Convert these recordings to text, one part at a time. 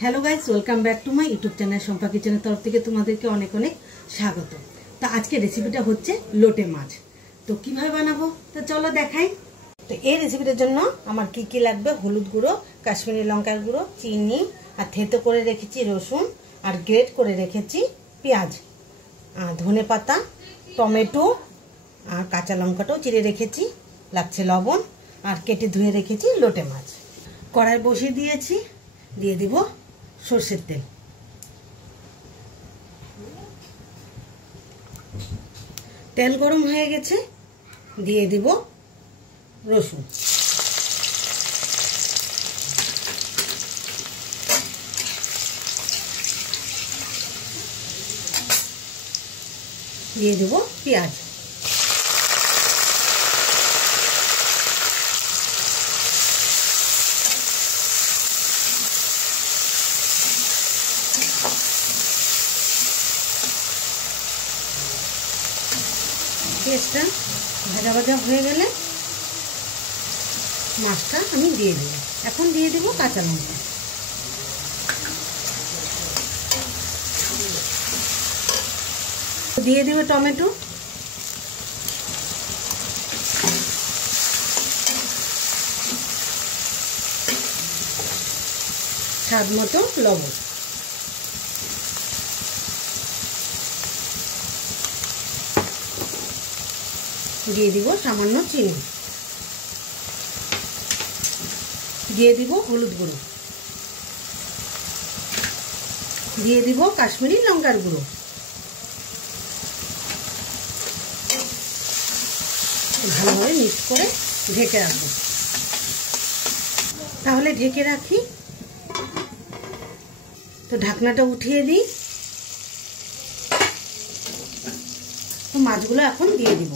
Hello guys, welcome back to my YouTube channel Shampa किचेনের तरफ থেকে তোমাদেরকে অনেক অনেক স্বাগত। তো আজকে রেসিপিটা হচ্ছে লোটে মাছ। তো কিভাবে বানাবো তো চলো দেখাই। তো এই রেসিপিটার জন্য আমার কি কি লাগবে: হলুদ গুঁড়ো, কাশ্মীরি লঙ্কার গুঁড়ো, চিনি, আর থেতো করে রেখেছি রসুন, আর গ্রেট করে রেখেছি পেঁয়াজ, ধনেপাতা, টমেটো, আর কাঁচা লঙ্কাটাও চিড়ে রেখেছি, লাগছে লবণ, আর কেটে ধুয়ে রেখেছি লোটে মাছ। কড়াই বসিয়ে দিয়েছি, দিয়ে দিব সরষের তেল। তেল গরম হয়ে গেছে, দিয়ে দিব রসুন, দিয়ে দিব পেঁয়াজ, পেঁয়াজটা ভাজা ভাজা হয়ে গেলে মাছটা আমি দিয়ে দেব। এখন দিয়ে দেব কাঁচা লঙ্কা, দিয়ে দেব টমেটো, স্বাদ মতো লবণ, দিয়ে দিব সামান্য চিনি, দিয়ে দিব হলুদ গুঁড়ো, দিয়ে দিব কাশ্মীরি লঙ্কার গুঁড়ো, ভালোভাবে মিক্স করে ঢেকে রাখবো। তাহলে ঢেকে রাখি। তো ঢাকনাটা উঠিয়ে দিই। তো মাছগুলো এখন দিয়ে দিব।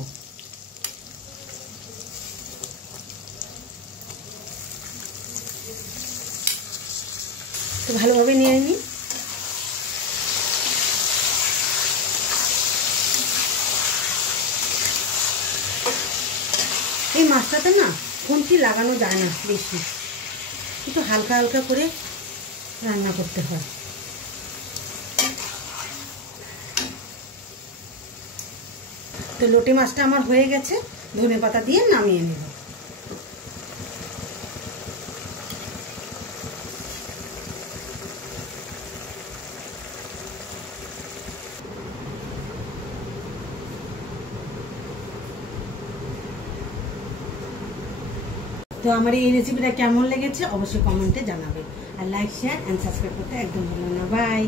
তো ভালোভাবে নিয়ে নিই। এই মাছটাতে না খুন্তি লাগানো যায় না বেশি, একটু হালকা হালকা করে রান্না করতে হয়। তো লোটে মাছটা আমার হয়ে গেছে, ধনেপাতা দিয়ে নামিয়ে নেব। তো আমার এই রেসিপিটা কেমন লেগেছে অবশ্যই কমেন্টে জানাবে, আর লাইক, শেয়ার এন্ড সাবস্ক্রাইব করতে একদম ভুলো না। বাই।